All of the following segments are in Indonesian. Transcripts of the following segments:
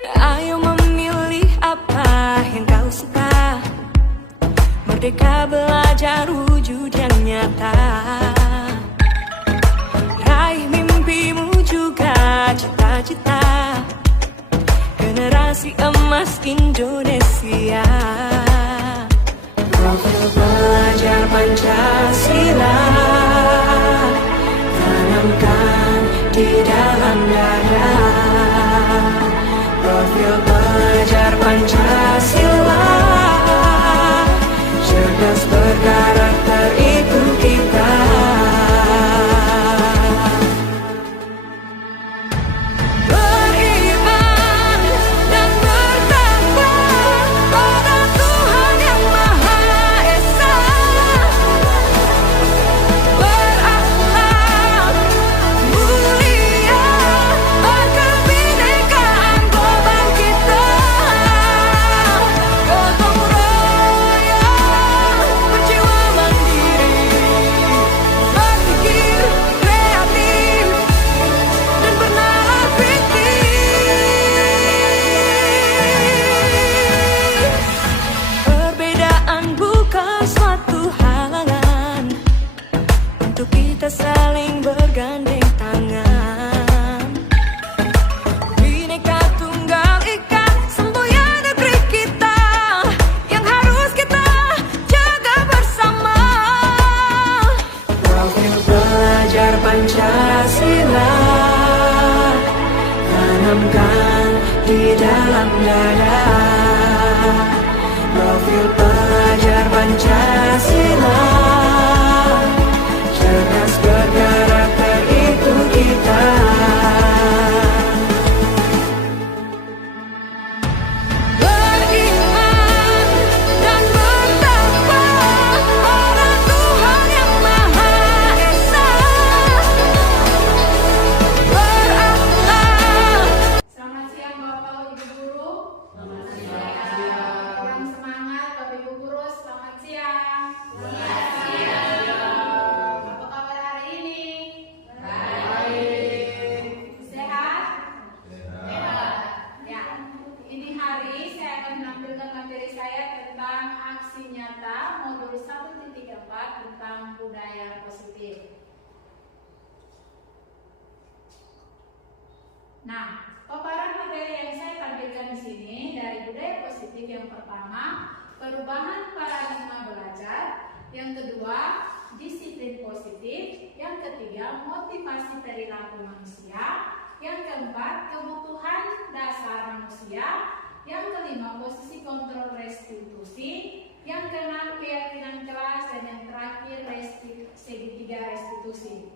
Ayo memilih apa yang kau suka. Merdeka belajar wujud yang nyata. Raih mimpimu juga cita-cita. Generasi emas Indonesia. Profil pelajar Pancasila tanamkan di dalam dada. Profil pelajar Pancasila cerdas berkarakter itu kita. Beriman dan bertakwa pada Tuhan Yang Maha Esa. Berakhlak mulia, berkebinekaan global kita. Gotong royong, berjiwa mandiri, berpikir kreatif dan bernalar kritis. Perbedaan bukan suatu halangan untuk kita saling bergandeng tangan. Bhinneka Tunggal Ika, semboyan negeri kita yang harus kita jaga bersama. Profil pelajar Pancasila tanamkan di dalam dada. Profil pelajar Pancasila cerdas berkarakter itu kita. Beriman dan bertakwa pada Tuhan Yang Maha Esa. Berakhlak. Selamat siang Bapak Ibu Guru. Selamat siang. Kurang semangat Bapak Ibu Guru. Selamat siang. Selamat siang. Apa kabar hari ini? Baik. Sehat? Sehat. Ya. Ini hari saya akan menampilkan materi saya tentang aksi nyata modul 1.4 tentang budaya positif. Nah, paparan materi yang saya tampilkan di sini dari budaya positif yang pertama, perubahan paradigma belajar, yang kedua, disiplin positif, yang ketiga, motivasi perilaku manusia, yang keempat, kebutuhan dasar manusia, yang kelima, posisi kontrol restitusi, yang keenam, keyakinan kelas, dan yang terakhir, segitiga restitusi.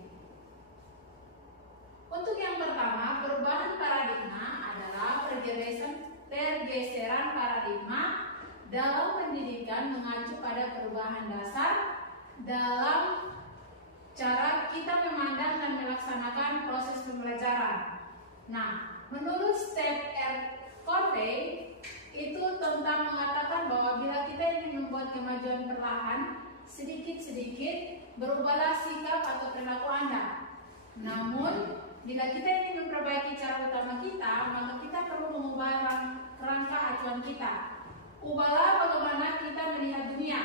Untuk yang pertama, perubahan paradigma adalah pergeseran paradigma dalam pendidikan mengacu pada perubahan dasar dalam cara kita memandang dan melaksanakan proses pembelajaran. Nah, menurut Stephen R. Covey itu tentang mengatakan bahwa bila kita ingin membuat kemajuan perlahan, sedikit-sedikit berubahlah sikap atau perilaku Anda. Namun, bila kita ingin memperbaiki cara utama kita, maka kita perlu mengubah kerangka acuan kita. Ubahlah bagaimana kita melihat dunia,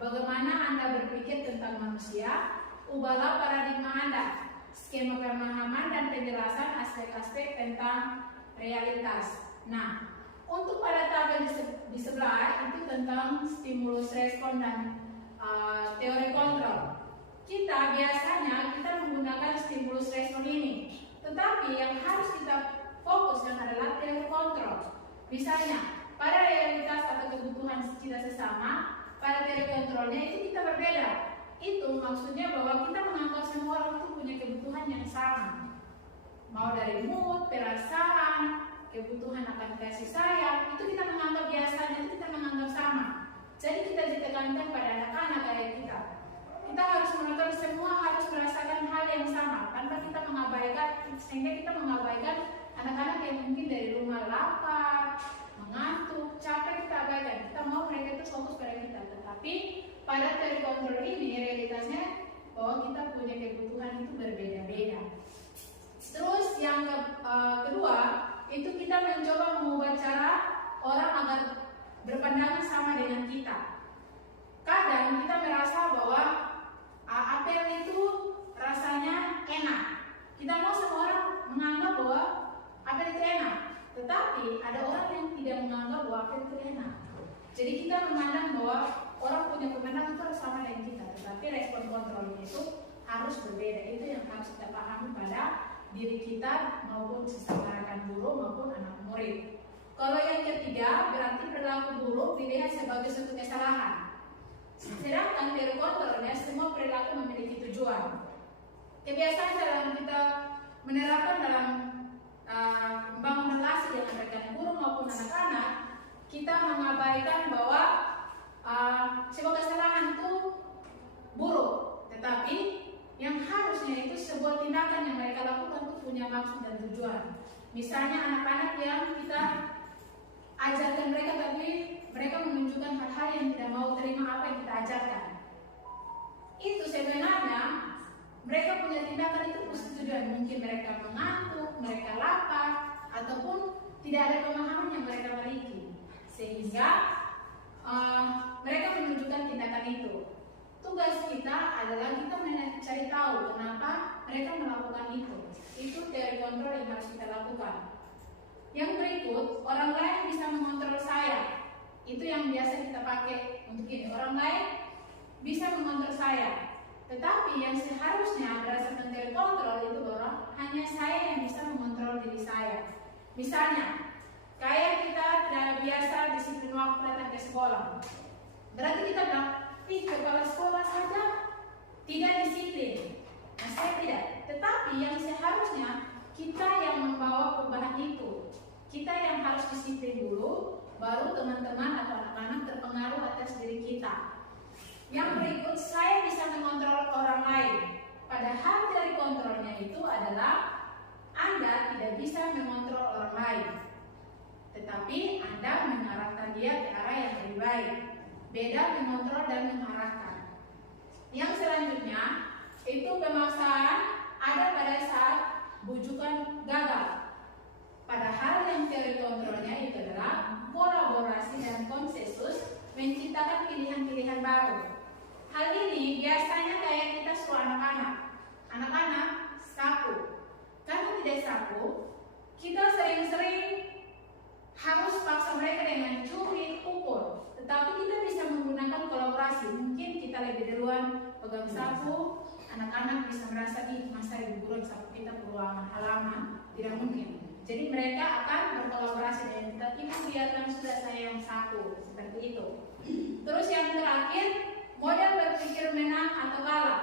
bagaimana Anda berpikir tentang manusia, ubahlah paradigma Anda, skema pemahaman dan penjelasan aspek-aspek tentang realitas. Nah, untuk pada tabel di sebelah itu tentang stimulus respon dan teori kontrol. Kita biasanya menggunakan stimulus respon ini, tetapi yang harus kita fokuskan adalah teori kontrol. Misalnya, pada realitas atau kebutuhan kita sesama, pada teori kontrolnya itu kita berbeda. Itu maksudnya bahwa kita menganggap semua orang itu punya kebutuhan yang sama. Mau dari mood, perasaan, kebutuhan akan kasih sayang, itu kita menganggap biasanya, itu kita menganggap sama. Jadi kita ditekankan pada anak-anak kayak kita. Kita harus menonton semua harus merasakan hal yang sama tanpa kita mengabaikan, sehingga kita mengabaikan anak-anak yang mungkin dari rumah lapar, mengantuk, capek, kita abaikan. Kita mau mereka itu fokus pada kita, tetapi pada teori kontrol ini realitasnya bahwa kita punya kebutuhan itu berbeda-beda. Terus yang kedua itu kita mencoba mengubah membuat cara orang agar berpandangan sama dengan kita. Kadang kita merasa bahwa apel itu rasanya enak. Kita mau semua orang menganggap bahwa apel itu enak, tetapi ada orang yang tidak menganggap bahwa apel itu enak. Jadi kita memandang bahwa orang punya pemandangan itu harus sama dengan kita, tetapi respon kontrolnya itu harus berbeda. Itu yang harus kita pahami pada diri kita maupun sesama rekan guru maupun anak murid. Kalau yang ketiga berarti perilaku buruk dilihat sebagai suatu kesalahan. Sedangkan dari kontrolnya semua perilaku memiliki tujuan. Kebiasaan dalam kita menerapkan dalam membangun relasi dengan rekan guru maupun anak-anak, kita mengabaikan bahwa sebuah kesalahan itu buruk, tetapi yang harusnya itu sebuah tindakan yang mereka lakukan itu punya maksud dan tujuan. Misalnya anak-anak yang kita ajarkan mereka tapi mereka menunjukkan hal-hal yang tidak mau terima apa yang kita ajarkan. Itu sebenarnya mereka punya tindakan itu pasti tujuan. Mungkin mereka mengantuk, mereka lapar, ataupun tidak ada pemahaman yang mereka miliki, sehingga mereka menunjukkan tindakan itu. Tugas kita adalah kita mencari tahu kenapa mereka melakukan itu. Itu teori kontrol yang harus kita lakukan. Yang berikut, orang lain bisa mengontrol saya. Itu yang biasa kita pakai untuk ini. Orang lain bisa mengontrol saya. Tetapi yang seharusnya berdasarkan teori kontrol itu bahwa hanya saya yang bisa mengontrol diri saya. Misalnya, kayak kita tidak biasa disiplin waktu datang ke sekolah. Berarti kita bilang, kepala sekolah saja tidak disiplin. Nah, saya tidak. Tetapi yang seharusnya kita yang membawa perubahan itu. Kita yang harus disiplin dulu, baru teman-teman atau anak-anak terpengaruh atas diri kita. Yang berikut, saya bisa mengontrol orang lain. Padahal dari kontrolnya itu adalah Anda tidak bisa mengontrol orang lain, tetapi Anda mengarahkan dia ke arah yang lebih baik. Beda mengontrol dan mengarahkan. Yang selanjutnya, itu pemaksaan ada pada saat bujukan gagal. Padahal yang teori kontrolnya itu adalah kolaborasi dan konsensus menciptakan pilihan-pilihan baru. Hal ini biasanya kayak kita suruh anak-anak. Anak-anak saku. Karena tidak saku, kita sering-sering harus paksa mereka dengan curi, pukul. Tetapi kita bisa menggunakan kolaborasi. Mungkin kita lebih duluan pegang sapu, anak-anak bisa merasa masa ibu guru sapu kita peruangan halaman. Tidak mungkin. Jadi mereka akan berkolaborasi dengan kita. Ibu biarkan sudah saya yang sapu, seperti itu. Terus yang terakhir, model berpikir menang atau kalah.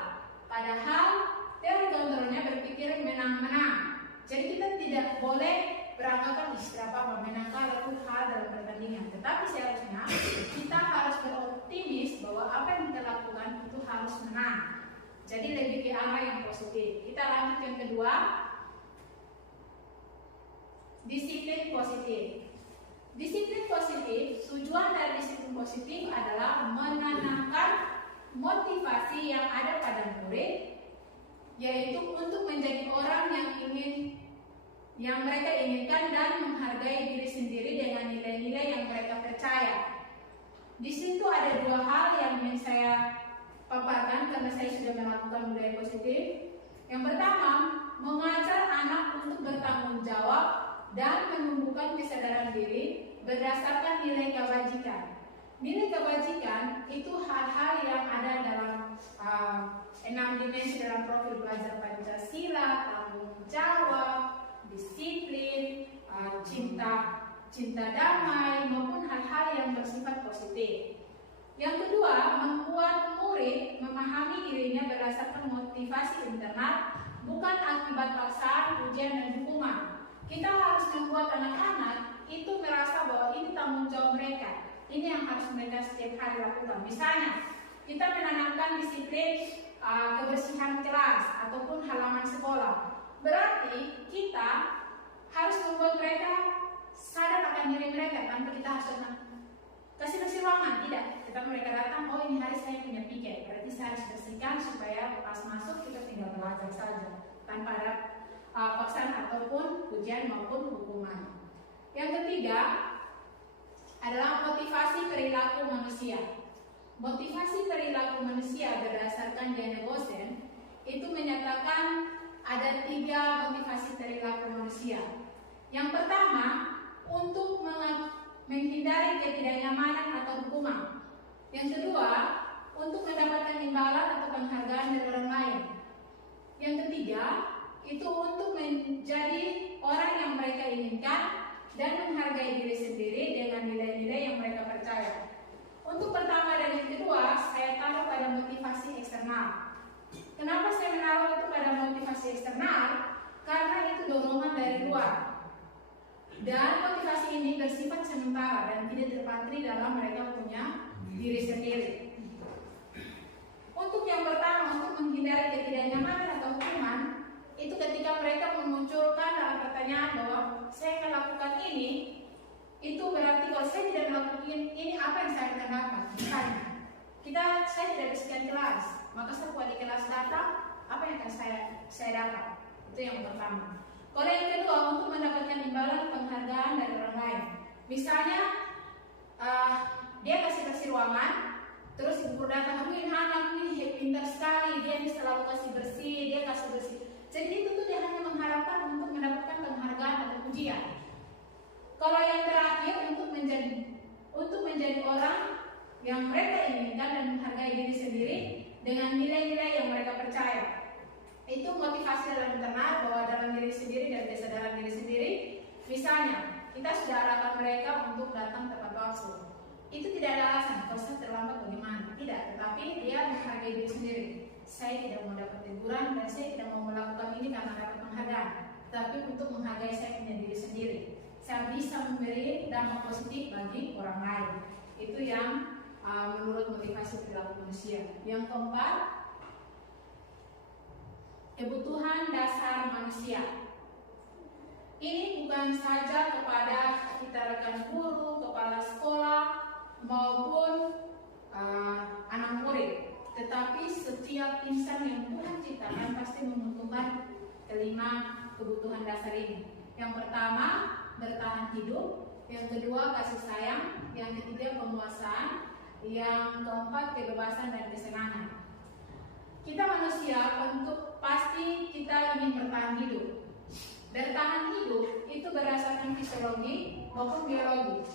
Padahal teori kontrolnya berpikir menang-menang. Jadi kita tidak boleh beranggapan siapa menang kalah itu hal dalam pertandingan. Tetapi seharusnya kita harus beroptimis bahwa apa yang kita lakukan itu harus menang. Jadi lebih ke arah yang positif. Kita lanjut yang kedua. Disiplin positif. Disiplin positif, tujuan dari disiplin positif adalah menanamkan motivasi yang ada pada murid, yaitu untuk menjadi orang yang mereka inginkan dan menghargai diri sendiri dengan nilai-nilai yang mereka percaya. Di situ ada dua hal yang ingin saya paparkan karena saya sudah melakukan budaya positif. Yang pertama, mengajar anak untuk bertanggung jawab dan menumbuhkan kesadaran diri berdasarkan nilai kebajikan. Nilai kebajikan itu hal-hal yang ada dalam 6 dimensi dalam profil belajar Pancasila, tanggung jawab, disiplin, cinta damai, maupun hal-hal yang bersifat positif. Yang kedua, membuat murid memahami dirinya berdasarkan motivasi internal, bukan akibat paksaan, ujian, dan hukuman. Kita harus membuat anak-anak itu merasa bahwa ini tanggung jawab mereka. Ini yang harus mereka setiap hari lakukan. Misalnya, kita menanamkan disiplin kebersihan kelas ataupun halaman sekolah. Berarti kita harus membuat mereka sadar akan diri mereka tanpa kita harus kasih ruangan. Tidak, kita mereka datang, oh ini hari saya punya piket, berarti saya harus bersihkan supaya pas masuk kita tinggal belajar saja tanpa ada paksaan ataupun ujian maupun hukuman. Yang ketiga, adalah motivasi perilaku manusia. Motivasi perilaku manusia berdasarkan Diana Gosen itu menyatakan ada 3 motivasi perilaku manusia. Yang pertama, untuk menghindari ketidaknyamanan atau hukuman. Yang kedua, untuk mendapatkan imbalan atau penghargaan dari orang lain. Yang ketiga, itu untuk menjadi orang yang mereka inginkan dan menghargai diri sendiri dengan nilai-nilai yang mereka percaya. Untuk pertama dan yang kedua, saya taruh pada motivasi eksternal. Kenapa saya menaruh itu pada motivasi eksternal? Karena itu dorongan dari luar. Dan motivasi ini bersifat sementara dan tidak terpatri dalam mereka punya diri sendiri. Untuk yang pertama, untuk menghindari ketidaknyamanan atau hukuman, itu ketika mereka memunculkan dalam pertanyaan bahwa saya akan lakukan ini, itu berarti kalau saya tidak melakukan ini, apa yang saya akan dapat? Misalnya, saya tidak bersekian kelas, maka setelah di kelas datang, apa yang akan saya dapat? Itu yang pertama. Kalau yang kedua, untuk mendapatkan imbalan penghargaan dari orang lain. Misalnya, dia kasih ruangan, terus ibu guru datang, ini anak ini pintar sekali, dia ini selalu kasih bersih, dia kasih bersih. Jadi itu tuh dia hanya mengharapkan untuk mendapatkan penghargaan atau pujian. Kalau yang terakhir, untuk menjadi orang yang mereka inginkan dan menghargai diri sendiri dengan nilai-nilai yang mereka percaya. Itu motivasi dalam internal, bahwa dalam diri sendiri dan kesadaran diri sendiri. Misalnya, kita sudah arahkan mereka untuk datang tepat waktu. Itu tidak ada alasan, kalau saya terlambat bagaimana? Tidak, tetapi dia menghargai diri sendiri. Saya tidak mau dapat teguran dan saya tidak mau melakukan ini karena dapat penghargaan, tapi untuk menghargai saya punya diri sendiri. Saya bisa memberi dampak positif bagi orang lain. Itu yang menurut motivasi perilaku manusia. Yang keempat, kebutuhan dasar manusia. Ini bukan saja kepada kita rekan guru, kepala sekolah, maupun anak murid, tetapi setiap insan yang Tuhan ciptakan pasti membutuhkan kelima kebutuhan dasar ini. Yang pertama, bertahan hidup. Yang kedua, kasih sayang. Yang ketiga, penguasaan. Yang keempat, kebebasan dan kesenangan. Kita manusia untuk pasti kita ingin bertahan hidup. Bertahan hidup itu berdasarkan fisiologi maupun biologi.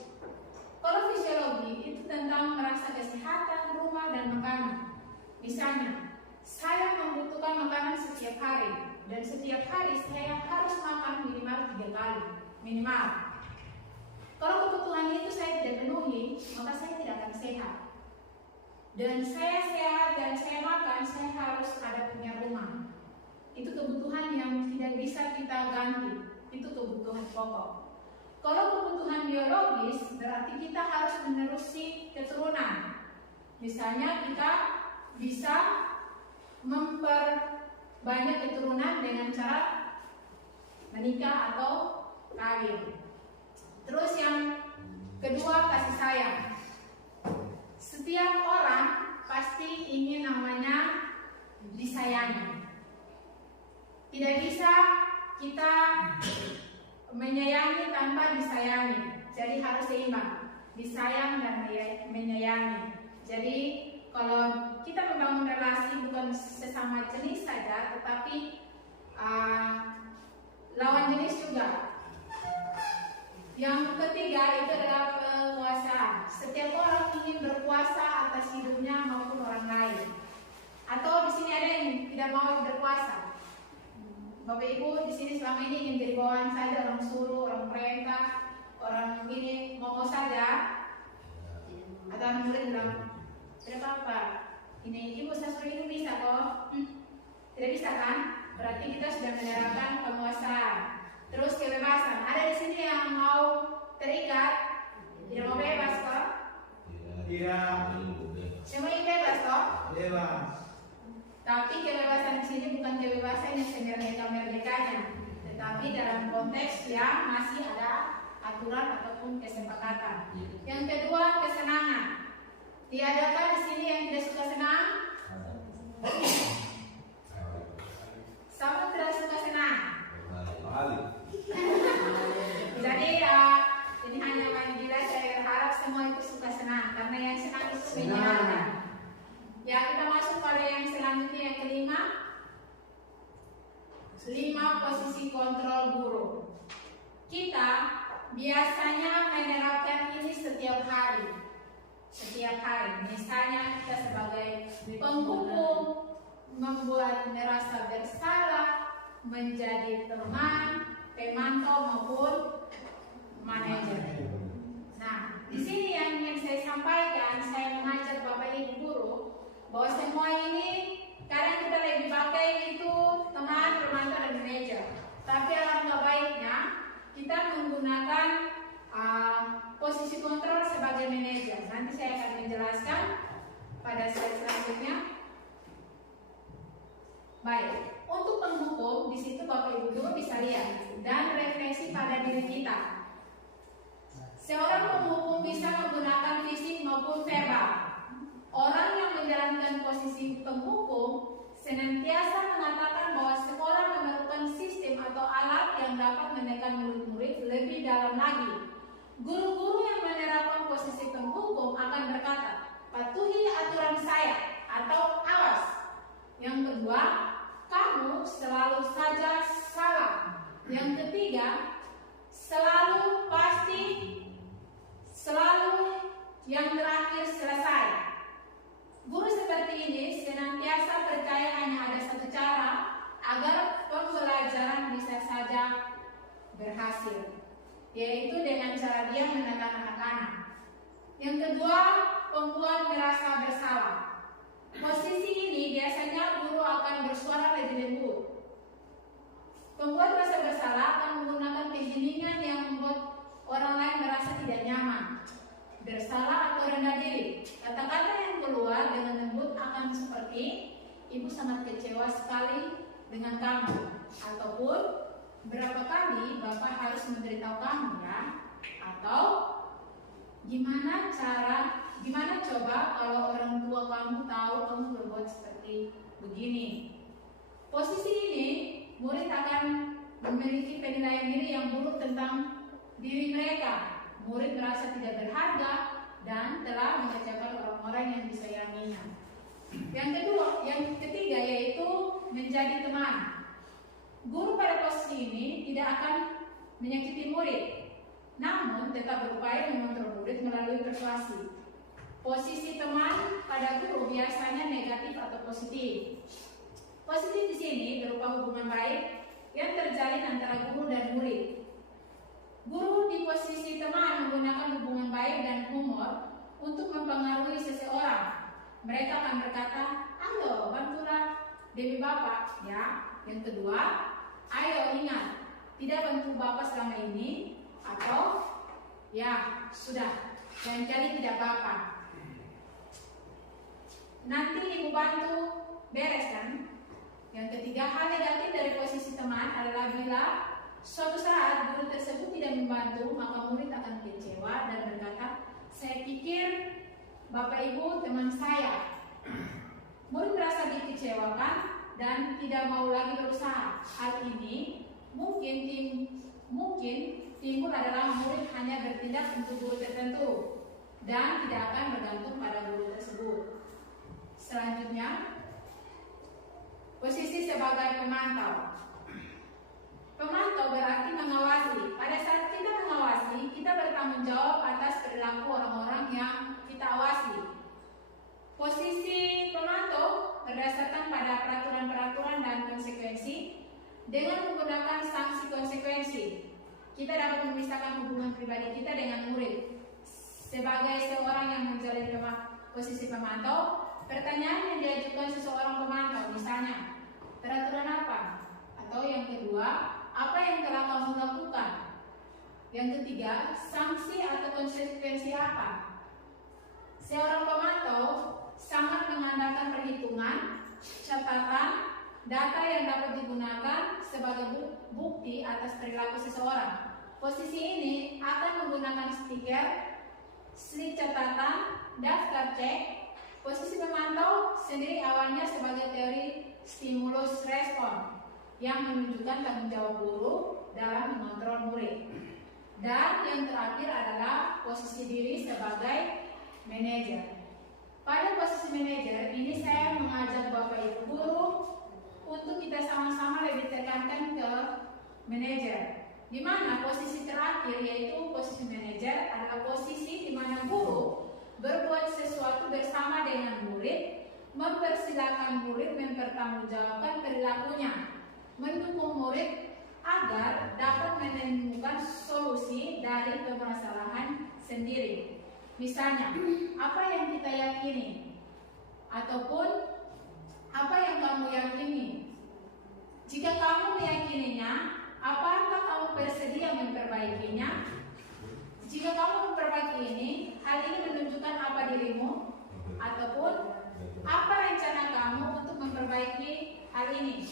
Kalau fisiologi itu tentang merasa kesehatan, rumah, dan makanan. Misalnya, saya membutuhkan makanan setiap hari, dan setiap hari saya harus makan minimal 3 kali. Minimal. Kalau kebutuhan itu saya tidak penuhi, maka saya tidak akan sehat. Dan saya sehat dan saya makan, saya harus ada punya rumah. Itu kebutuhan yang tidak bisa kita ganti. Itu kebutuhan pokok. Kalau kebutuhan biologis, berarti kita harus menerusi keturunan. Misalnya kita bisa memperbanyak keturunan dengan cara menikah atau kawin. Terus yang kedua, kasih sayang. Setiap orang pasti ingin namanya disayangi. Tidak bisa kita menyayangi tanpa disayangi. Jadi harus seimbang, disayang dan menyayangi. Jadi kalau kita membangun relasi bukan sesama jenis saja, tetapi lawan jenis juga. Yang ketiga itu adalah penguasaan. Setiap orang ingin berkuasa atas hidupnya maupun orang lain. Atau di sini ada yang tidak mau berkuasa. Bapak Ibu di sini selama ini ingin jadi bawahan saja, orang suruh, orang perintah, orang ini mau saja. Atau anak murid bilang, tidak apa-apa, ini ibu saya suruh ini bisa kok. Tidak bisa kan? Berarti kita sudah menerapkan penguasaan. Terus kebebasan. Ada di sini yang mau terikat, tidak mau bebas kok? Tidak. Semua ini bebas kok? Bebas. Tapi kebebasan di sini bukan kebebasan yang semerdeka-merdekanya, tetapi dalam konteks yang masih ada aturan ataupun kesepakatan. Yang kedua, kesenangan. Tiadakah di sini yang tidak suka senang? Sama tidak suka senang. Jadi ini hanya main gila. Saya berharap setiap hari. Misalnya kita sebagai penghukum membuat merasa bersalah, menjadi teman, pemantau maupun manajer. Nah, di sini yang ingin saya sampaikan, saya mengajak Bapak Ibu guru bahwa semua ini kadang kita lebih pakai itu teman, pemantau dan manajer. Tapi alangkah baiknya kita menggunakan posisi kontrol sebagai manajer. Nanti saya akan menjelaskan pada slide selanjutnya. Baik, untuk penghukum di situ Bapak Ibu guru bisa lihat dan refleksi pada diri kita. Seorang penghukum bisa menggunakan fisik maupun verbal. Orang yang menjalankan posisi penghukum senantiasa mengatakan bahwa sekolah memerlukan sistem atau alat yang dapat menekan murid-murid lebih dalam lagi. Guru-guru yang menerapkan posisi penghukum akan berkata, patuhi aturan saya atau awas. Yang kedua, kamu selalu saja salah. Yang ketiga, selalu pasti, selalu yang terakhir selesai. Guru seperti ini senantiasa percaya hanya ada satu cara agar pembelajaran bisa saja berhasil, yaitu dengan cara dia menekan anak-anak. Yang kedua, pembuat merasa bersalah. Posisi ini biasanya guru akan bersuara lebih lembut. Pembuat merasa bersalah akan menggunakan keheningan yang membuat orang lain merasa tidak nyaman, bersalah atau rendah diri. Kata-kata yang keluar dengan lembut akan seperti, ibu sangat kecewa sekali dengan kamu, ataupun berapa kali bapak harus memberitahu kamu ya, atau gimana coba kalau orang tua kamu tahu kamu berbuat seperti begini. Posisi ini murid akan memiliki penilaian diri yang buruk tentang diri mereka. Murid merasa tidak berharga dan telah mengecewakan orang-orang yang disayanginya. Yang ketiga yaitu menjadi teman. Guru pada posisi ini tidak akan menyakiti murid, namun tetap berupaya mengontrol murid melalui persuasi. Posisi teman pada guru biasanya negatif atau positif. Positif di sini berupa hubungan baik yang terjalin antara guru dan murid. Guru di posisi teman menggunakan hubungan baik dan humor untuk mempengaruhi seseorang. Mereka akan berkata, ayo bantulah demi bapak ya. Yang kedua, ayo ingat, tidak bantu bapak selama ini, atau ya sudah, lain kali tidak apa-apa. Nanti ibu bantu beres kan? Yang ketiga, hal negatif dari posisi teman adalah bila suatu saat guru tersebut tidak membantu, maka murid akan kecewa dan berkata, saya pikir bapak ibu teman saya. Murid merasa dikecewakan dan tidak mau lagi berusaha. Hal ini mungkin timbul adalah murid hanya bertindak untuk guru tertentu dan tidak akan bergantung pada guru tersebut. Selanjutnya, posisi sebagai pemantau. Pemantau berarti mengawasi. Pada saat kita mengawasi, kita bertanggung jawab atas perilaku orang-orang yang kita awasi. Posisi pemantau berdasarkan pada peraturan-peraturan dan konsekuensi. Dengan menggunakan sanksi konsekuensi, kita dapat memisahkan hubungan pribadi kita dengan murid. Sebagai seorang yang menjalin posisi pemantau, pertanyaan yang diajukan seseorang pemantau, misalnya, peraturan apa? Atau yang kedua, apa yang telah kamu lakukan? Yang ketiga, sanksi atau konsekuensi apa? Seorang pemantau sangat mengandalkan perhitungan, catatan, data yang dapat digunakan sebagai bukti atas perilaku seseorang. Posisi ini akan menggunakan stiker, slip catatan, daftar cek. Posisi pemantau sendiri awalnya sebagai teori stimulus respon yang menunjukkan tanggung jawab guru dalam mengontrol murid. Dan yang terakhir adalah posisi diri sebagai manajer. Pada posisi manajer ini saya mengajak Bapak Ibu guru untuk kita sama-sama lebih tekankan ke manajer. Di mana posisi terakhir yaitu posisi manajer adalah posisi di mana guru berbuat sesuatu bersama dengan murid, mempersilahkan murid mempertanggungjawabkan perilakunya, mendukung murid agar dapat menemukan solusi dari permasalahan sendiri. Misalnya, apa yang kita yakini ataupun apa yang kamu yakini. Jika kamu meyakininya, apakah kamu bersedia memperbaikinya? Jika kamu memperbaiki ini, hal ini menunjukkan apa dirimu ataupun apa rencana kamu untuk memperbaiki hal ini.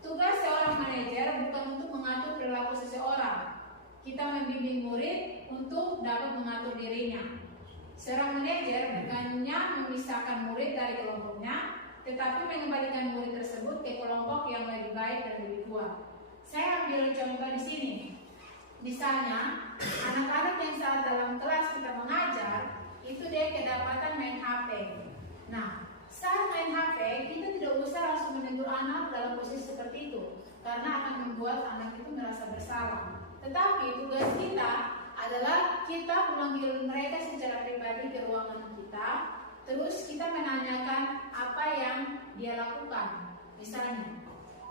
Tugas seorang manajer bukan untuk mengatur perilaku seseorang. Kita membimbing murid untuk dapat mengatur dirinya. Seorang manajer bukannya memisahkan murid dari kelompoknya, tetapi mengembalikan murid tersebut ke kelompok yang lebih baik dan lebih kuat. Saya ambil contoh di sini. Misalnya, anak-anak yang saat dalam kelas kita mengajar, itu dia kedapatan main HP. Nah, saat main HP, kita tidak usah langsung menegur anak dalam posisi seperti itu, karena akan membuat anak itu merasa bersalah. Tetapi tugas kita adalah kita memanggil mereka secara pribadi ke ruangan kita, terus kita menanyakan apa yang dia lakukan. Misalnya,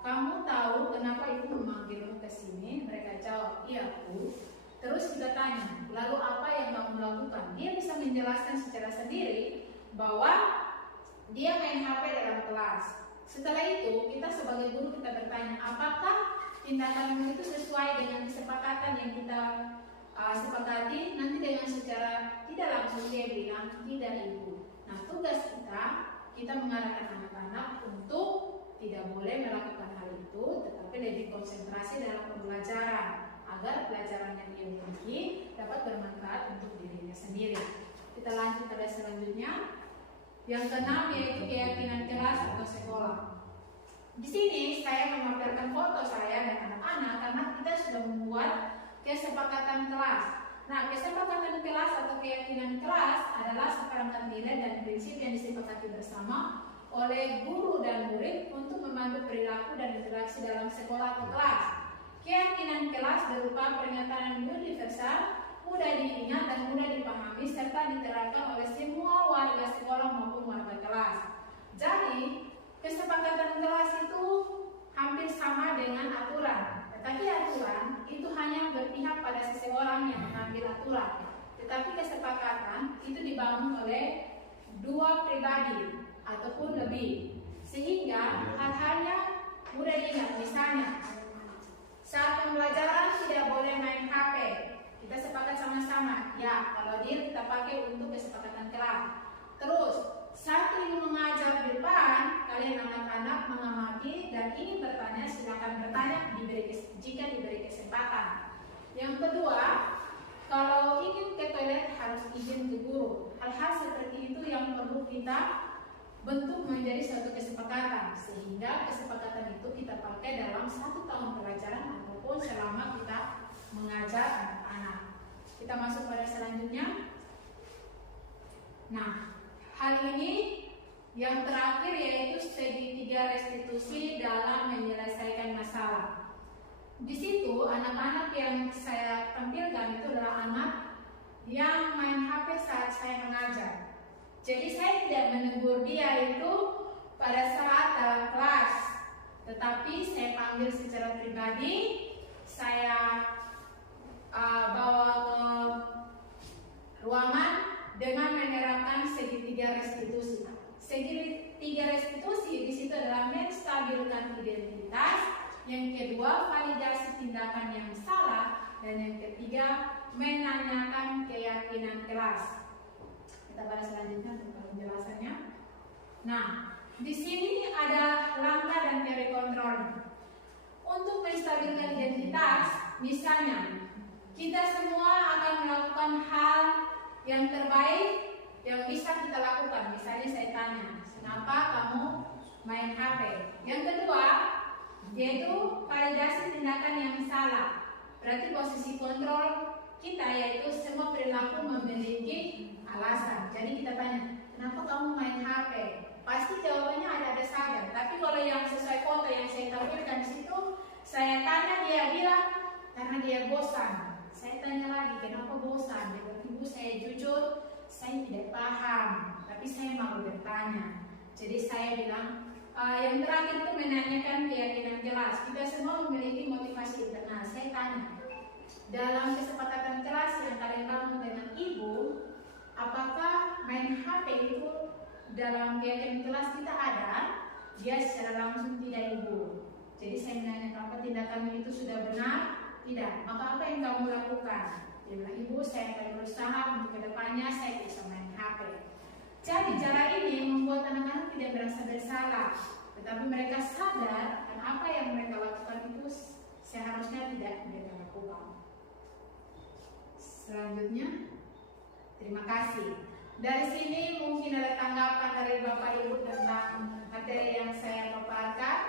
kamu tahu kenapa ibu memanggilmu ke sini? Mereka jawab, iya Bu. Terus kita tanya, lalu apa yang kamu lakukan? Dia bisa menjelaskan secara sendiri bahwa dia main HP dalam kelas. Setelah itu, kita sebagai guru kita bertanya, apakah tindakanmu itu sesuai dengan kesepakatan yang kita sepakati? Nanti dengan secara tidak langsung dia bilang, tidak Ibu. Nah, tugas kita mengarahkan anak-anak untuk tidak boleh melakukan hal itu, tetapi lebih konsentrasi dalam pembelajaran agar pelajaran yang dia miliki dapat bermanfaat untuk dirinya sendiri. Kita lanjut pada selanjutnya. Yang keenam yaitu keyakinan kelas atau sekolah. Di sini saya memamerkan foto saya dan anak-anak karena kita sudah membuat kesepakatan kelas. Nah, kesepakatan kelas atau keyakinan kelas adalah seperangkat nilai dan prinsip yang disepakati bersama oleh guru dan murid untuk memandu perilaku dan interaksi dalam sekolah atau kelas. Keyakinan kelas berupa pernyataan universal, mudah diingat dan mudah dipahami serta diterapkan oleh semua warga sekolah maupun warga kelas. Jadi, kesepakatan kelas itu hampir sama dengan aturan. Tetapi aturan itu hanya berpihak pada seseorang yang mengambil aturan. Tetapi kesepakatan itu dibangun oleh dua pribadi ataupun lebih, sehingga hal-halnya mudah diingat. Misalnya, saat pembelajaran tidak boleh main HP. Kita sepakat sama-sama, ya, kalau dia kita pakai untuk kesepakatan kelas. Terus, saat ibu mengajar di depan, kalian anak-anak mengamati dan ingin bertanya, silakan bertanya jika diberi kesempatan. Yang kedua, kalau ingin ke toilet harus izin ke guru. Hal-hal seperti itu yang perlu kita bentuk menjadi suatu kesepakatan, sehingga kesepakatan itu kita pakai dalam 1 tahun pelajaran ataupun selama kita mengajar anak-anak. Kita masuk pada selanjutnya. Nah, hal ini yang terakhir yaitu segitiga restitusi dalam menyelesaikan masalah. Di situ anak-anak yang saya tampilkan itu adalah anak yang main HP saat saya mengajar. Jadi saya tidak menegur dia itu pada saat dalam kelas, tetapi saya panggil secara pribadi, saya bawa ke ruangan dengan menerapkan segitiga restitusi. Segitiga restitusi di situ adalah menstabilkan identitas, yang kedua validasi tindakan yang salah, dan yang ketiga menanyakan keyakinan kelas. Kita pada selanjutnya untuk penjelasannya. Nah, di sini ada langkah dan teori kontrol. Untuk menstabilkan identitas, misalnya kita semua akan melakukan hal yang terbaik yang bisa kita lakukan. Misalnya saya tanya, kenapa kamu main HP? Yang kedua, yaitu validasi tindakan yang salah. Berarti posisi kontrol kita yaitu semua perilaku memiliki alasan. Jadi kita tanya, kenapa kamu main HP? Pasti jawabannya ada-ada saja. Tapi kalau yang sesuai foto yang saya tampilkan di situ, saya tanya, dia bilang karena dia bosan. Saya tanya lagi, kenapa bosan? Dia bilang, Ibu, saya jujur, saya tidak paham, tapi saya mau bertanya. Jadi saya bilang, yang terakhir itu menanyakan keyakinan kelas. Kita semua memiliki motivasi internal. Saya tanya, dalam kesepakatan kelas yang kalian bangun dengan ibu, apakah main HP itu dalam keyakinan kelas kita ada? Dia secara langsung tidak, ibu. Jadi saya menanya, apa tindakan itu sudah benar? Tidak. Maka apa yang kamu lakukan? Dia bilang, ibu, saya akan berusaha untuk kedepannya saya bisa main HP. Jadi cara ini membuat anak-anak tidak merasa bersalah, tetapi mereka sadar dan apa yang mereka lakukan itu seharusnya tidak mereka lakukan. Selanjutnya, terima kasih. Dari sini mungkin ada tanggapan dari Bapak Ibu tentang materi yang saya paparkan.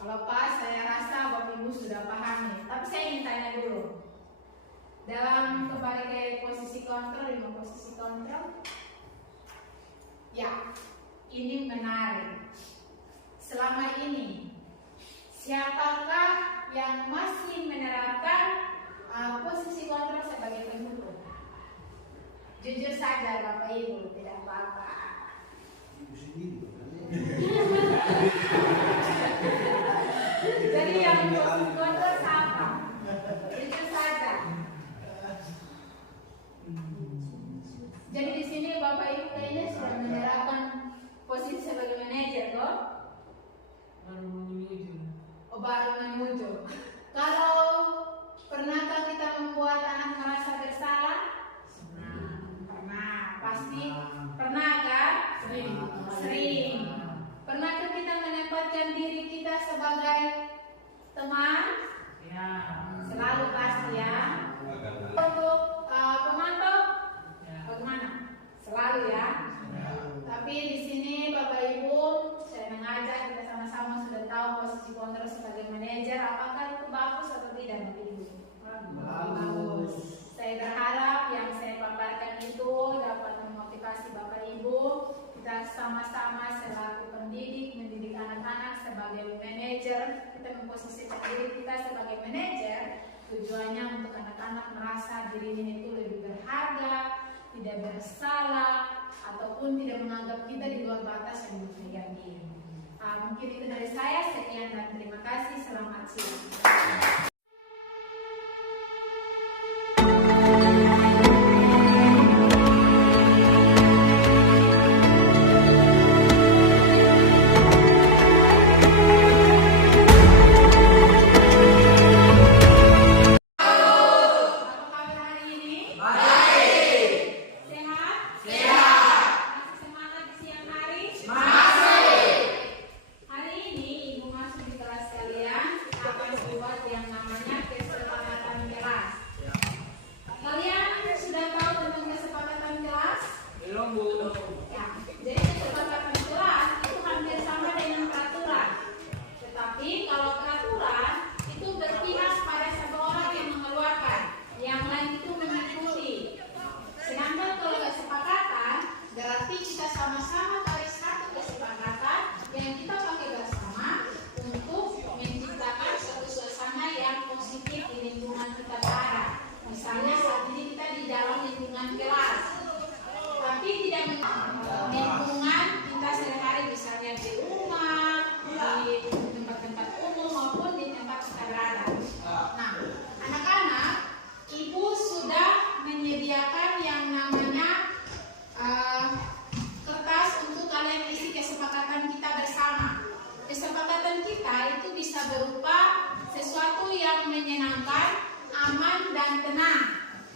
Kalau pas, saya rasa Bapak Ibu sudah pahami. Tapi saya ingin tanya dulu. Dalam kembali ke posisi kontrol, 5 posisi kontrol. Ya, ini menarik. Selama ini, siapakah yang masih menerapkan posisi kontrol sebagai penutup? Jujur saja Bapak Ibu, tidak apa-apa. Ibu sendiri. Jadi yang posisi kontrol siapa? Jujur saja. Jadi di sini Bapak Ibu kayaknya sudah menerapkan posisi sebagai manajer, toh? Baru menuju. Kalau pernahkah kita membuat anak merasa bersalah? Pernah, pasti pernah kan? Sering. Pernahkah kita menempatkan diri kita sebagai teman? Ya. Selalu pasti ya. Untuk pemantau, bagaimana? Selalu ya. Tapi di sini Bapak Ibu, saya mengajak kita sama-sama sudah tahu posisi kontrol sebagai manajer. Apakah itu bagus atau tidak, Bapak Ibu? Bagus. Saya berharap yang saya paparkan itu dapat memotivasi Bapak Ibu. Kita sama-sama selaku pendidik mendidik anak-anak sebagai manajer. Kita memposisikan diri kita sebagai manajer. Tujuannya untuk anak-anak merasa dirinya itu lebih berharga, tidak bersalah, ataupun tidak menganggap kita di luar batas yang negatif. Mungkin itu dari saya. Sekian dan terima kasih. Selamat siang.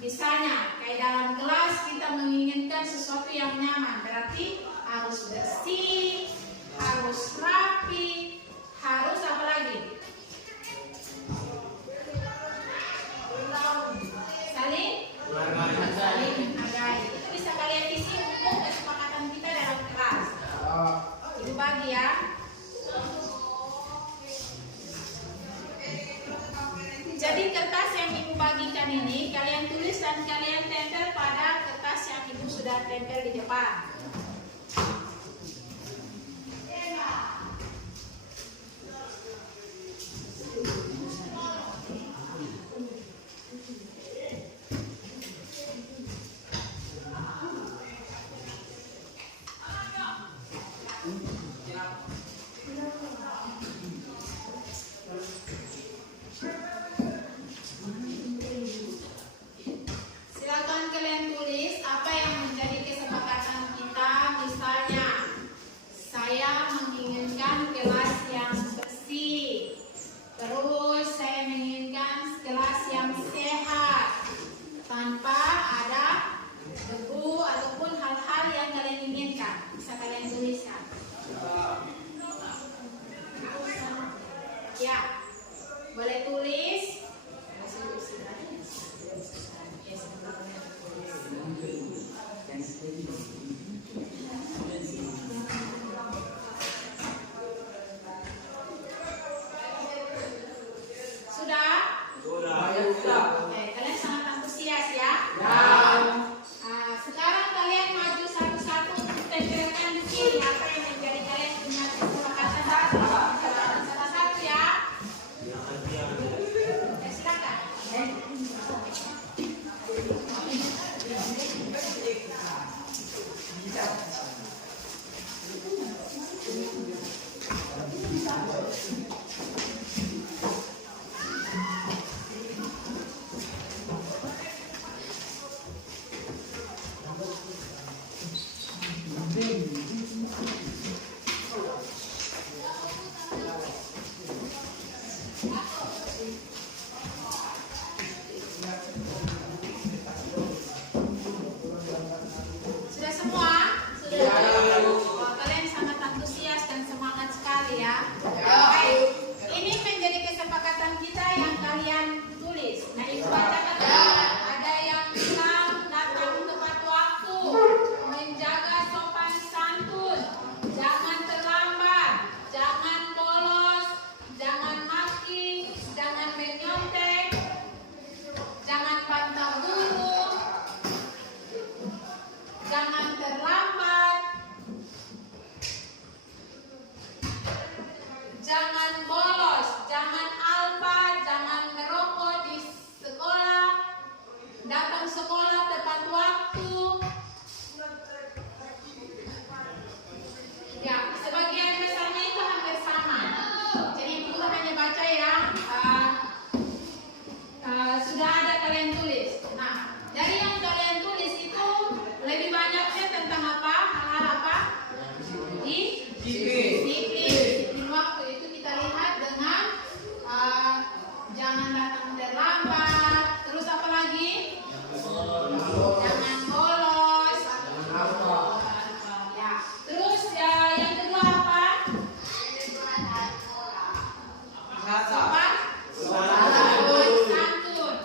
Misalnya, kayak dalam kelas kita menginginkan sesuatu yang nyaman, berarti harus bersih, harus rapi, harus apa lagi? Saling menghargai. Itu bisa kalian isi untuk kesepakatan kita dalam kelas. Itu bagi ya. Jadi kertas yang ibu bagikan ini kalian tulis dan kalian tempel pada kertas yang ibu sudah tempel di depan. sudah ada kalian tulis. Nah, dari yang kalian tulis itu lebih banyaknya tentang apa? Hal-hal apa? Disiplin waktu itu kita lihat dengan jangan datang terlambat. Terus apa lagi? Jangan bolos. Ya. Terus ya yang kedua apa? Sopan santun.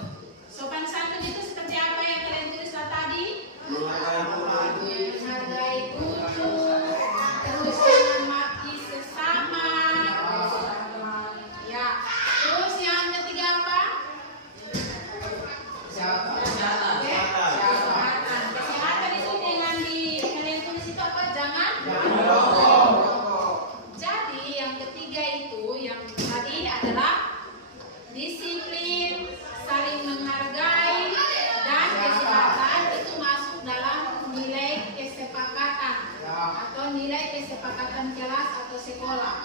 Sopan santun itu seperti apa yang kalian tulis tadi? Menghargai guru, terus jangan maki sesama. Ya. Terus yang ketiga apa? Kesehatan. Kesehatan itu dengan kalian tulis itu apa? Jangan merokok. Jadi yang ketiga itu yang tadi adalah disiplin, saling menghargai, dan kesehatan itu masuk dalam nilai kesepakatan atau nilai kesepakatan kelas atau sekolah.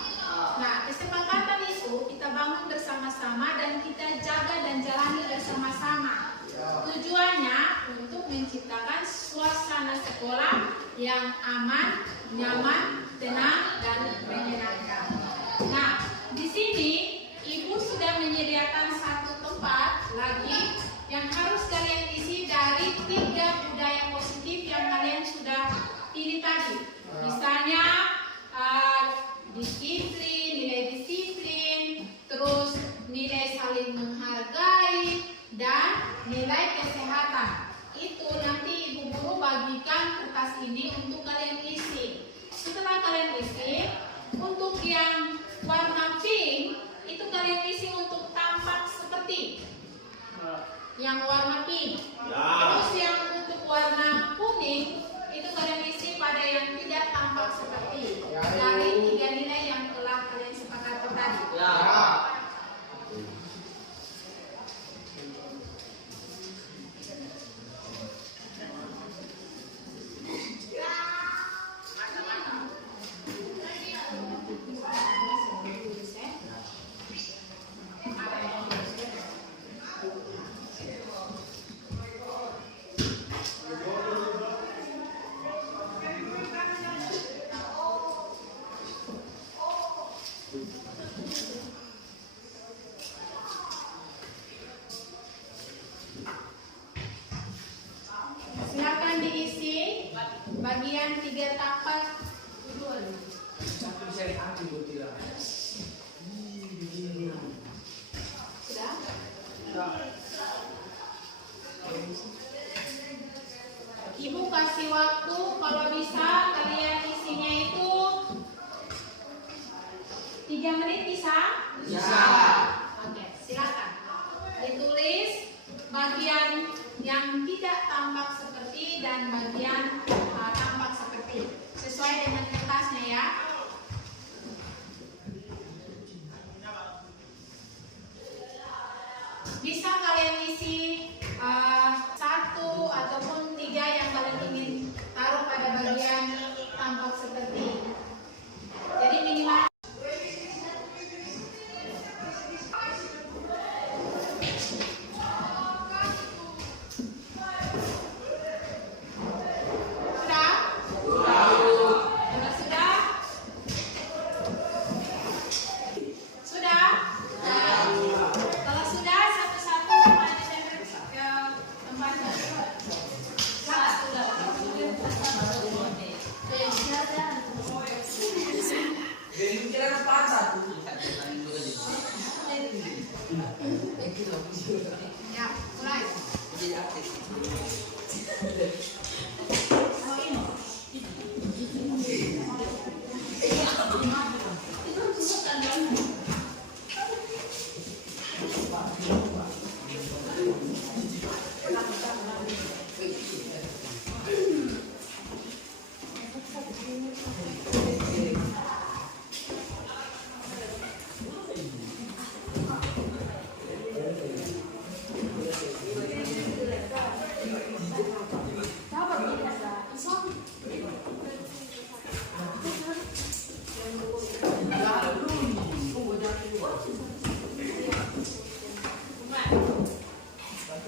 Nah, kesepakatan itu kita bangun bersama-sama dan kita jaga dan jalani bersama-sama. Tujuannya untuk menciptakan suasana sekolah yang aman, nyaman, tenang, dan menyenangkan. Nah, di sini Ibu sudah menyediakan satu tempat lagi yang harus kalian isi dari 3 budaya positif yang kalian sudah pilih tadi. Misalnya disiplin, nilai disiplin, terus nilai saling menghargai, dan nilai kesehatan. Itu nanti Ibu Guru bagikan kertas ini untuk kalian isi. Setelah kalian isi, untuk yang warna pink itu kalian isi untuk tampak seperti yang warna pink. Terus yang untuk warna kuning itu kalian isi pada yang tidak tampak seperti dari 3 nilai yang telah kalian sepakati tadi. Silakan diisi bagian 3 tapak. Sudah? Ibu kasih waktu kalau bisa kalian isinya itu 3 menit bisa? Bisa. Oke, silakan. Ditulis bagian yang tidak tampak seperti dan bagian tampak seperti sesuai dengan kertasnya ya. Bisa kalian isi 1 ataupun 3 yang kalian ingin taruh pada bagian tampak seperti. Jadi minimal sudah? Kalau sudah, satu-satu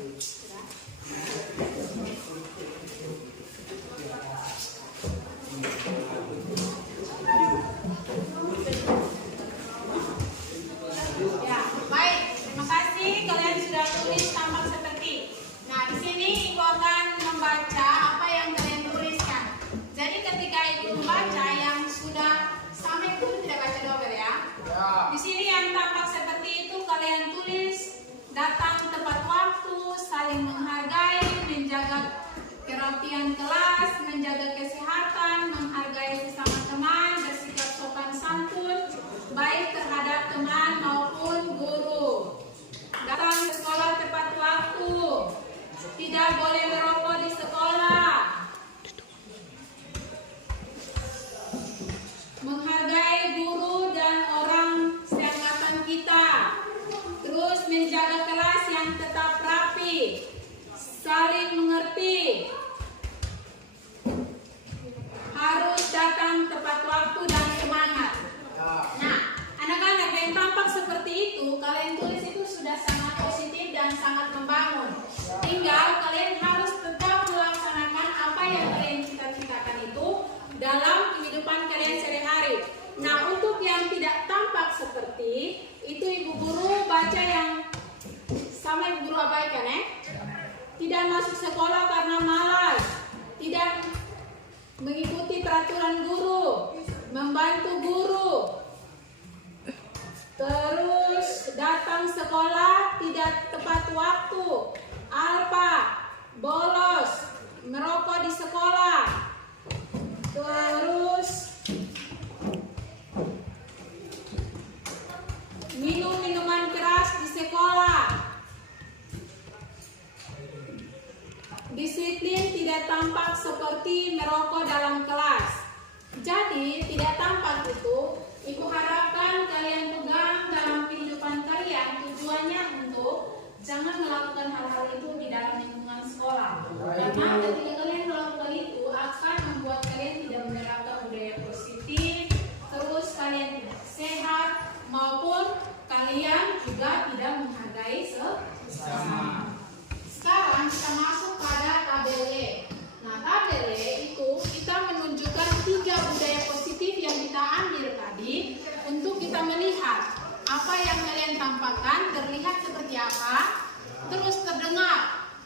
Ya, baik. Terima kasih kalian sudah tulis tampak seperti. Nah, di sini Ibu akan membaca apa yang kalian tuliskan. Jadi ketika Ibu membaca yang sudah sampai pun tidak baca double ya. Di sini yang tampak seperti itu kalian tulis datang tepat waktu, saling menghargai, menjaga kerapian kelas, menjaga kesehatan, menghargai sesama teman, bersikap sopan santun, baik terhadap teman maupun guru. Datang ke sekolah tepat waktu, tidak boleh merokok di sekolah, menghargai guru dan orang seangkatan kita, terus menjaga kelas yang tetap rapi, saling mengerti, harus datang tepat waktu dan semangat. Nah, anak-anak yang tampak seperti itu, kalian tulis itu sudah sangat positif dan sangat membangun. Tinggal kalian harus tetap melaksanakan apa yang kalian cita-citakan itu dalam kehidupan kalian sehari-hari. Nah, untuk yang tidak tampak seperti itu, Ibu Guru baca yang sama Ibu Guru abaikan Tidak masuk sekolah karena malas, tidak mengikuti peraturan guru, membantu guru, terus datang sekolah tidak tepat waktu, alpa, bolos, merokok di sekolah, terus minum minuman keras di sekolah, disiplin tidak tampak seperti merokok dalam kelas. Jadi tidak tampak itu Ibu harapkan kalian pegang dalam kehidupan kalian, tujuannya untuk jangan melakukan hal-hal itu di dalam lingkungan sekolah. Karena ketika kalian melakukan itu akan membuat kalian tidak menerapkan budaya positif, terus kalian tidak sehat, maupun kalian juga tidak menghargai sesama. Sekarang kita masuk pada tabel E. Nah, tabel E itu kita menunjukkan 3 budaya positif yang kita ambil tadi untuk kita melihat apa yang kalian tampakkan, terlihat seperti apa, terus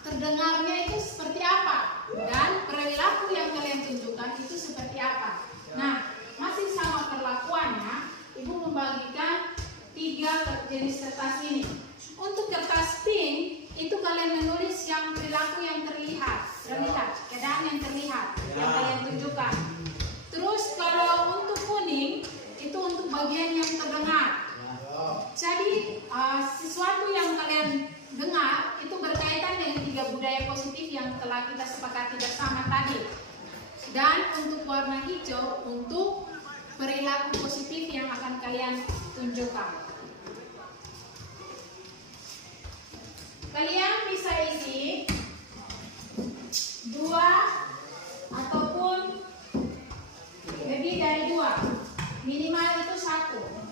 terdengarnya itu seperti apa, dan perilaku yang kalian tunjukkan itu seperti apa. Nah, masih sama perlakuannya, Ibu membagikan 3 jenis kertas ini. Untuk kertas pink itu kalian menulis yang perilaku yang terlihat, keadaan yang terlihat, yang kalian tunjukkan. Terus kalau untuk kuning itu untuk bagian yang terdengar. Jadi sesuatu yang kalian dengar itu berkaitan dengan 3 budaya positif yang telah kita sepakati bersama tadi. Dan untuk warna hijau untuk perilaku positif yang akan kalian tunjukkan. Kalian bisa isi 2 ataupun lebih dari 2, minimal itu 1.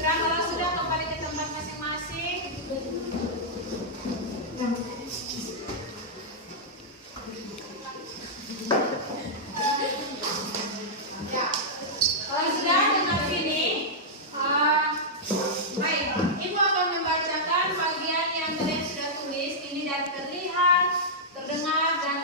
Sudah, kalau sudah kembali ke tempat masing-masing. Ya, kalau sudah dengar sini, baik, Ibu akan membacakan bagian yang kalian sudah tulis ini dan terlihat, terdengar dan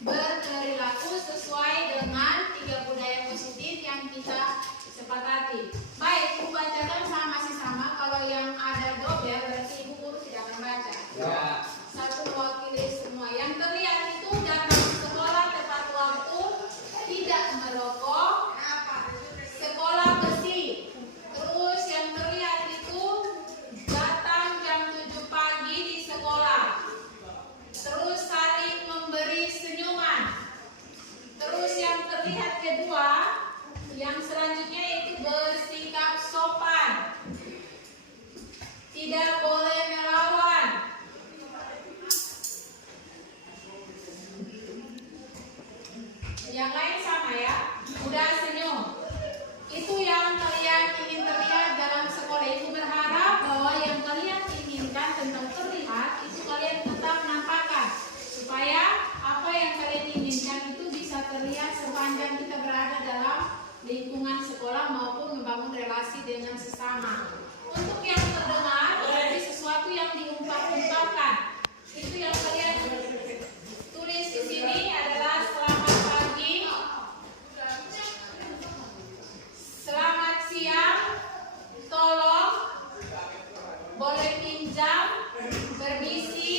berperilaku sesuai dengan 3 budaya positif yang kita sepakati. Baik, Ibu bacakan masih sama. Kalau yang ada double berarti Ibu guru tidak akan baca. Ya. Satu mewakili semua. Yang terlihat itu datang ke sekolah tepat waktu, tidak merokok, sekolah bersih. Terus yang terlihat itu datang jam 7 pagi di sekolah. Terus saling memberi senyuman. Terus yang terlihat kedua, yang selanjutnya itu bersikap sopan. Tidak boleh melawan. Yang lain sama ya, mudah senyum. Itu yang kalian ingin terlihat dalam sekolah. Ibu berharap bahwa yang kalian inginkan tentang terlihat itu kalian tetap nampakkan, supaya apa yang kalian inginkan itu bisa terlihat sepanjang kita berada dalam lingkungan sekolah maupun membangun relasi dengan sesama. Untuk yang terdengar berarti sesuatu yang diungkapkan. Itu yang kalian tulis di sini adalah selamat pagi, selamat siang, tolong, boleh pinjam, permisi,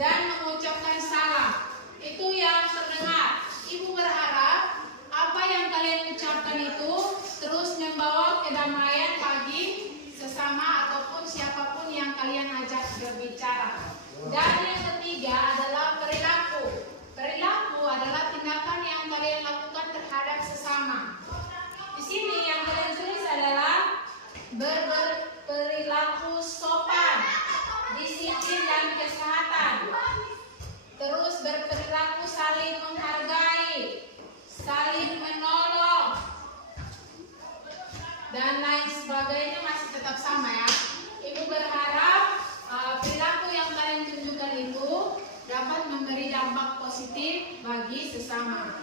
dan mengucapkan salam. Itu yang terdengar. Ibu berharap apa yang kalian ucapkan itu terus membawa kedamaian bagi sesama ataupun siapapun yang kalian ajak berbicara. Dan yang ketiga adalah perilaku. Perilaku adalah tindakan yang kalian lakukan terhadap sesama. Di sini yang kalian tulis adalah berperilaku sopan, disiplin dan kesehatan. Terus berperilaku saling menghargai, saling menolong, dan lain sebagainya masih tetap sama ya. Ibu berharap perilaku yang kalian tunjukkan itu dapat memberi dampak positif bagi sesama.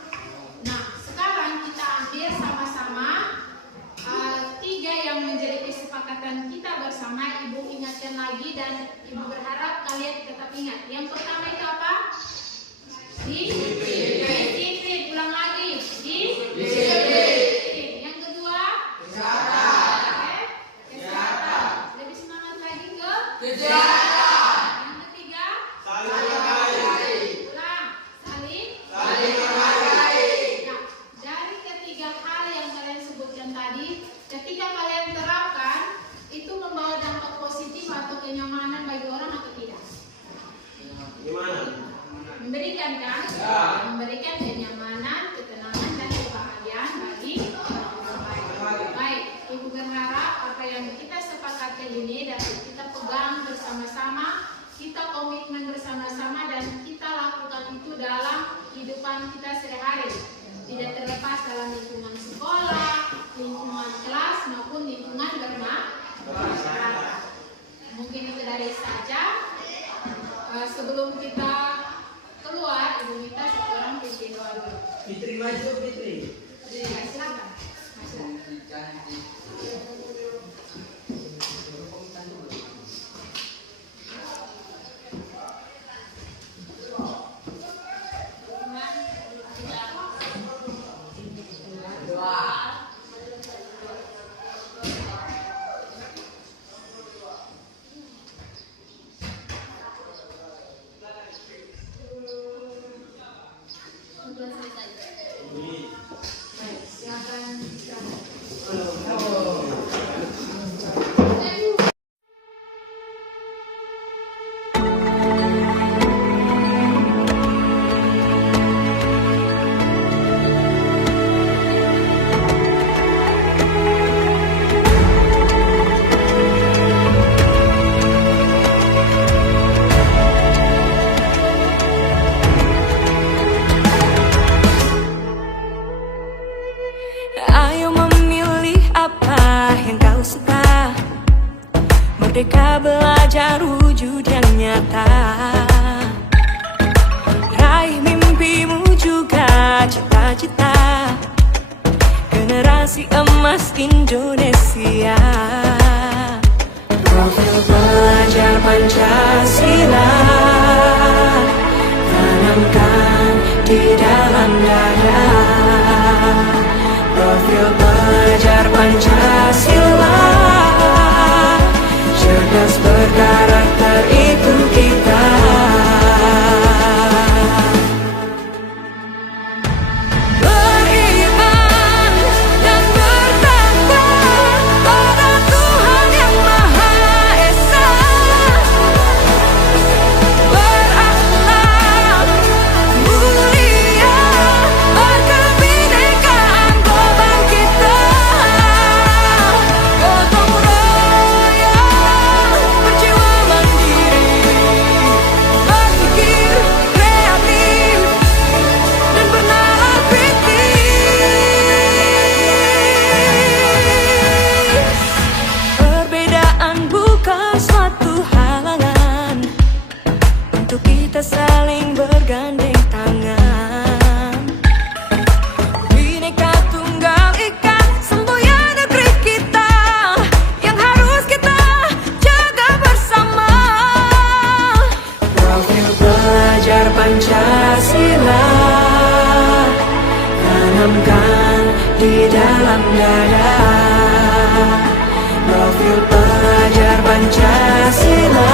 Nah, sekarang kita ambil sama-sama 3 yang menjadi kesepakatan kita bersama. Ibu ingatkan lagi dan Ibu berharap kalian tetap ingat. Yang pertama itu apa? Disiplin. Ulang lagi. Disiplin. Yang kedua? Kesehatan. Lebih semangat lagi ke? Kesehatan. Yang ketiga? Saling menghargai. Ulang. Saling menghargai. Nah, dari ketiga hal yang kalian sebutkan tadi, ketika kalian terapkan, itu membawa dampak positif atau kenyamanan bagi orang atau tidak? Gimana? Memberikan kan? Ya. Memberikan kenyamanan, ketenangan, dan kebahagiaan bagi orang lain. Baik, Ibu berharap apa yang kita sepakati ini dapat kita pegang bersama-sama, kita komitmen bersama-sama, dan kita lakukan itu dalam kehidupan kita sehari-hari. Tidak terlepas dalam lingkungan sekolah, lingkungan kelas, maupun lingkungan bermasyarakat. Mungkin itu dari saja. Sebelum kita keluar, Ibu minta satu orang pimpin doa dulu. Fitri maju, Fitri. Ya, silakan. cita-cita generasi emas Indonesia. Profil pelajar Pancasila tanamkan di dalam dada. Profil pelajar Pancasila cerdas berkarakter itu kita. Beriman dan bertakwa pada Tuhan yang Maha Esa. Berakhlak mulia, berkebinekaan global kita. Gotong royong, berjiwa mandiri, berpikir kreatif dan bernalar kritis. Perbedaan bukan suatu halangan untuk kita saling bergandeng tangan. Bhinneka Tunggal Ika, semboyan negeri kita yang harus kita jaga bersama. Profil pelajar Pancasila tanamkan di dalam dada. Profil pelajar Pancasila